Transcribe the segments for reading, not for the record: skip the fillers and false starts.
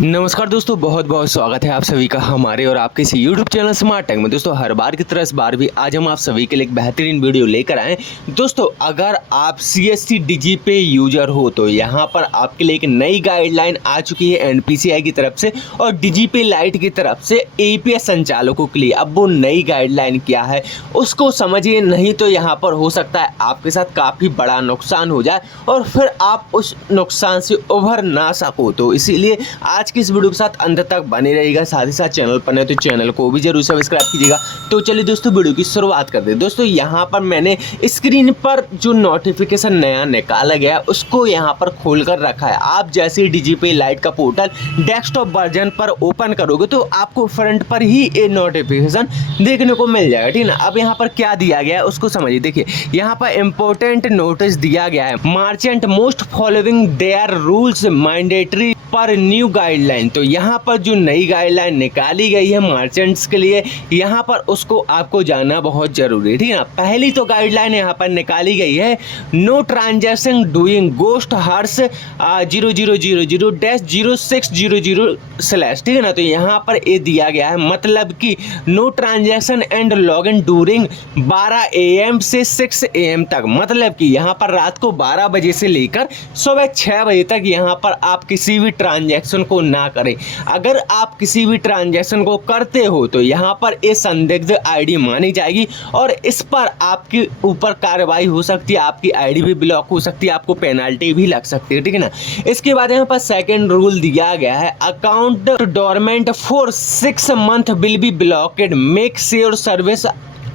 नमस्कार दोस्तों, बहुत बहुत स्वागत है आप सभी का हमारे और आपके इस यूट्यूब चैनल स्मार्ट टेक में। दोस्तों हर बार की तरह इस बार भी आज हम आप सभी के लिए एक बेहतरीन वीडियो लेकर आए। दोस्तों अगर आप CSC DigiPay यूजर हो तो यहाँ पर आपके लिए एक नई गाइडलाइन आ चुकी है NPCI की तरफ से और DigiPay लाइट की तरफ से APS संचालकों के लिए। अब वो नई गाइडलाइन क्या है उसको समझिए, नहीं तो यहाँ पर हो सकता है आपके साथ काफ़ी बड़ा नुकसान हो जाए और फिर आप उस नुकसान से उभर ना सको। तो इसीलिए आज की इस वीडियो के साथ अंत तक बने रहिएगा। साथ ही साथ चैनल पर नए तो चैनल को भी जरूर सब्सक्राइब कीजिएगा। तो चलिए दोस्तों वीडियो की शुरुआत करते हैं। दोस्तों यहाँ पर मैंने स्क्रीन पर जो नोटिफिकेशन नया निकाला गया उसको यहाँ पर खोल कर रखा है। आप जैसे DigiPay लाइट का पोर्टल डेस्कटॉप वर्जन पर ओपन करोगे तो आपको फ्रंट पर ही ये नोटिफिकेशन देखने को मिल जाएगा, ठीक है ना। अब यहाँ पर क्या दिया गया है उसको समझिए। देखिए यहाँ पर इंपॉर्टेंट नोटिस दिया गया है, merchant most following their rules mandatory पर न्यू गाइडलाइन। तो यहाँ पर जो नई गाइडलाइन निकाली गई है मार्चेंट्स के लिए, यहाँ पर उसको आपको जानना बहुत जरूरी है, ठीक है ना। पहली तो गाइडलाइन यहाँ पर निकाली गई है, no transaction during ghost hours 0000-0600/, ठीक है ना। तो यहाँ पर ये दिया गया है, मतलब कि no transaction and log in during 12 AM से 6 AM तक, मतलब कि यहाँ पर रात को 12 बजे से लेकर सुबह 6 बजे तक यहाँ पर आप किसी भी ट्रांजैक्शन को ना करें। अगर आप किसी भी ट्रांजैक्शन को करते हो तो यहाँ पर ये संदिग्ध आईडी मानी जाएगी और इस पर आपके ऊपर कार्रवाई हो सकती है, आपकी आईडी भी ब्लॉक हो सकती है, आपको पेनल्टी भी लग सकती है, ठीक है ना। इसके बाद यहाँ पर सेकंड रूल दिया गया है, account dormant for 6 month will be blocked, make sure service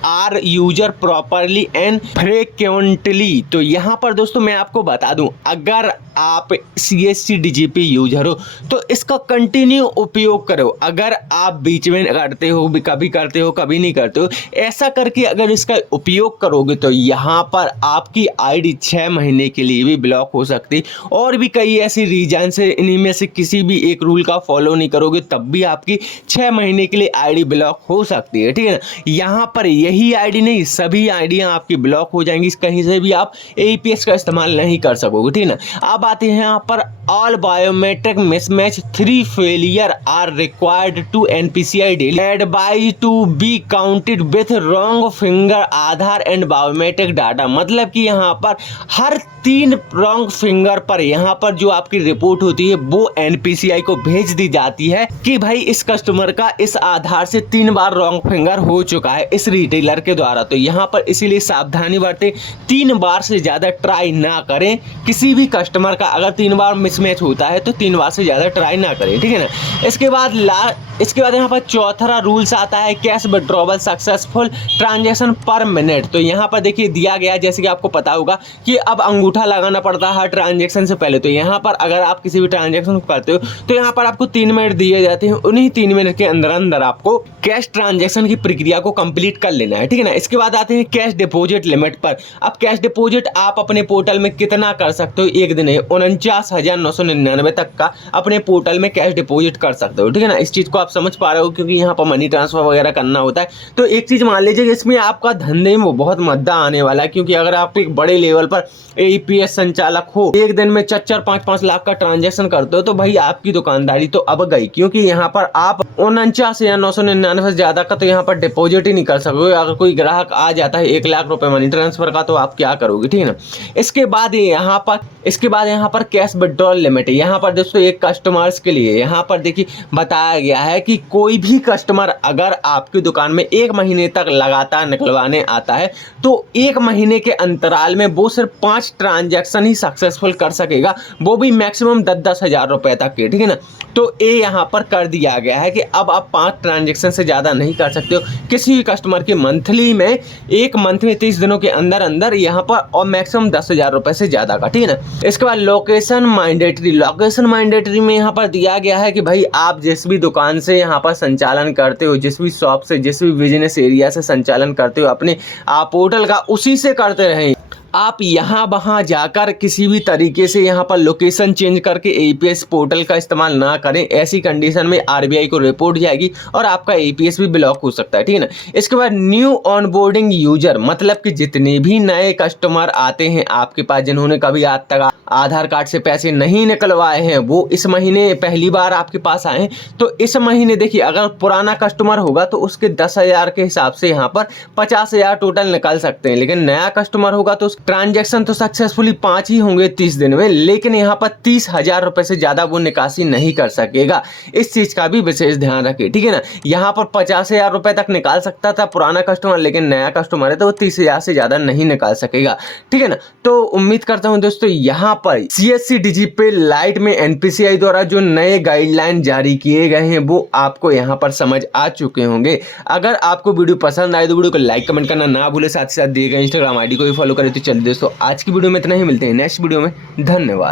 are user properly and frequently. तो यहाँ पर दोस्तों मैं आपको बता दूं, अगर आप CSC DigiPay यूजर हो तो इसका कंटिन्यू उपयोग करो। अगर आप बीच में करते हो, कभी करते हो कभी नहीं करते हो, ऐसा करके अगर इसका उपयोग करोगे तो यहाँ पर आपकी आईडी 6 महीने के लिए भी ब्लॉक हो सकती। और भी कई ऐसे रीजन से, इन्हीं में से किसी भी एक रूल का फॉलो नहीं करोगे तब भी आपकी 6 महीने के लिए आईडी ब्लॉक हो सकती है, ठीक है ना। यहाँ पर यही आईडी नहीं, सभी आईडियाँ आपकी ब्लॉक हो जाएंगी, कहीं से भी आप APS का इस्तेमाल नहीं कर सकोगे, ठीक है ना। अब आते हैं यहाँ पर, all biometric mismatch 3 failure are required to NPCI daily advise to be counted with wrong finger Aadhaar and biometric data. मतलब कि यहाँ पर हर 3 रॉन्ग फिंगर पर यहाँ पर जो आपकी रिपोर्ट होती है वो NPCI को भेज दी जाती है कि भाई इस कस्टमर का इस आधार से 3 बार रॉन्ग फिंगर हो चुका है इस रिटेलर के द्वारा। तो यहाँ पर इसीलिए सावधानी बरतें, 3 बार से ज़्यादा ट्राई ना करें किसी भी कस्टमर का। अगर 3 बार मिसमैच होता है तो 3 बार से ज़्यादा ट्राई ना करें, ठीक है ना। इसके बाद यहाँ पर चौथा रूल्स आता है, कैश विड्रॉवल सक्सेसफुल ट्रांजैक्शन पर मिनट। तो यहाँ पर देखिए दिया गया है, जैसे कि आपको पता होगा कि अब अंगूठा लगाना पड़ता है हर ट्रांजैक्शन से पहले। तो यहाँ पर अगर आप किसी भी ट्रांजैक्शन को करते हो तो यहाँ पर आपको 3 मिनट दिए जाते हैं, उन्हीं 3 मिनट के अंदर अंदर आपको कैश ट्रांजैक्शन की प्रक्रिया को कंप्लीट कर लेना है, ठीक है ना। इसके बाद आते हैं कैश डिपॉजिट लिमिट पर। अब कैश डिपॉजिट आप अपने पोर्टल में कितना कर सकते हो, एक दिन 49,999 तक का अपने पोर्टल में कैश डिपॉजिट कर सकते हो, ठीक है ना। इस चीज़ को आप समझ पा रहे हो, क्योंकि यहाँ पर मनी ट्रांसफर वगैरह करना होता है। तो एक चीज़ मान लीजिए कि इसमें आपका धंधे में बहुत मद्दा आने वाला है, क्योंकि अगर आप एक बड़े लेवल पर APS संचालक हो, एक दिन में 4-5 लाख का ट्रांजैक्शन करते हो तो भाई आपकी दुकानदारी तो अब गई, क्योंकि यहाँ पर आप 49,999 से ज़्यादा का तो यहाँ पर डिपॉजिट ही नहीं कर सकोगे। अगर कोई ग्राहक आ जाता है 1 लाख रुपए मनी ट्रांसफर का तो आप क्या करोगे, ठीक है ना। इसके बाद यहाँ पर कैश विड्रॉल लिमिट है। यहाँ पर दोस्तों एक कस्टमर्स के लिए यहाँ पर देखिए बताया गया है कि कोई भी कस्टमर अगर आपकी दुकान में 1 महीने तक लगातार निकलवाने आता है तो 1 महीने के अंतराल में वो सिर्फ 5 ट्रांजैक्शन ही सक्सेसफुल कर सकेगा, वो भी मैक्सिमम 10-10 हज़ार रुपए तक के, ठीक है ना। तो ये यहाँ पर कर दिया गया है कि अब आप 5 ट्रांजैक्शन से ज़्यादा नहीं कर सकते हो किसी भी कस्टमर के मंथली में, 1 मंथ में 30 दिनों के अंदर अंदर यहाँ पर, और मैक्सिमम 10,000 रुपए से ज़्यादा का, ठीक है ना। इसके बाद लोकेशन माइंडेटरी में यहाँ पर दिया गया है कि भाई आप जिस भी दुकान से यहाँ पर संचालन करते हो, जिस भी शॉप से, जिस भी बिजनेस एरिया से संचालन करते हो अपने आप पोर्टल का, उसी से करते रहें। आप यहाँ वहाँ जाकर किसी भी तरीके से यहाँ पर लोकेशन चेंज करके एपीएस पोर्टल का इस्तेमाल ना करें। ऐसी कंडीशन में आरबीआई को रिपोर्ट जाएगी और आपका एपीएस भी ब्लॉक हो सकता है, ठीक है ना। इसके बाद न्यू ऑनबोर्डिंग यूजर, मतलब कि जितने भी नए कस्टमर आते हैं आपके पास जिन्होंने कभी आज तक आधार कार्ड से पैसे नहीं निकलवाए हैं, वो इस महीने पहली बार आपके पास आए हैं, तो इस महीने देखिए अगर पुराना कस्टमर होगा तो उसके 10,000 के हिसाब से यहाँ पर 50,000 टोटल निकाल सकते हैं। लेकिन नया कस्टमर होगा तो ट्रांजैक्शन तो सक्सेसफुली 5 ही होंगे 30 दिन में, लेकिन यहाँ पर 30,000 रुपए से ज्यादा वो निकासी नहीं कर सकेगा। इस चीज का भी विशेष ध्यान रखिए, ठीक है ना। यहाँ पर 50,000 रुपए तक निकाल सकता था पुराना कस्टमर, लेकिन नया कस्टमर है तो वो 30,000 से ज्यादा नहीं निकाल सकेगा, ठीक है ना। तो उम्मीद करता हूँ दोस्तों यहाँ पर सीएससी डिजिपे लाइट में एनपीसीआई द्वारा जो नए गाइडलाइन जारी किए गए हैं वो आपको यहाँ पर समझ आ चुके होंगे। अगर आपको वीडियो पसंद आए तो वीडियो को लाइक कमेंट करना ना भूले, साथ ही साथ दिए गए इंस्टाग्राम आईडी को भी फॉलो करें। तो चलिए दोस्तों आज की वीडियो में इतना ही, मिलते हैं नेक्स्ट वीडियो में। धन्यवाद।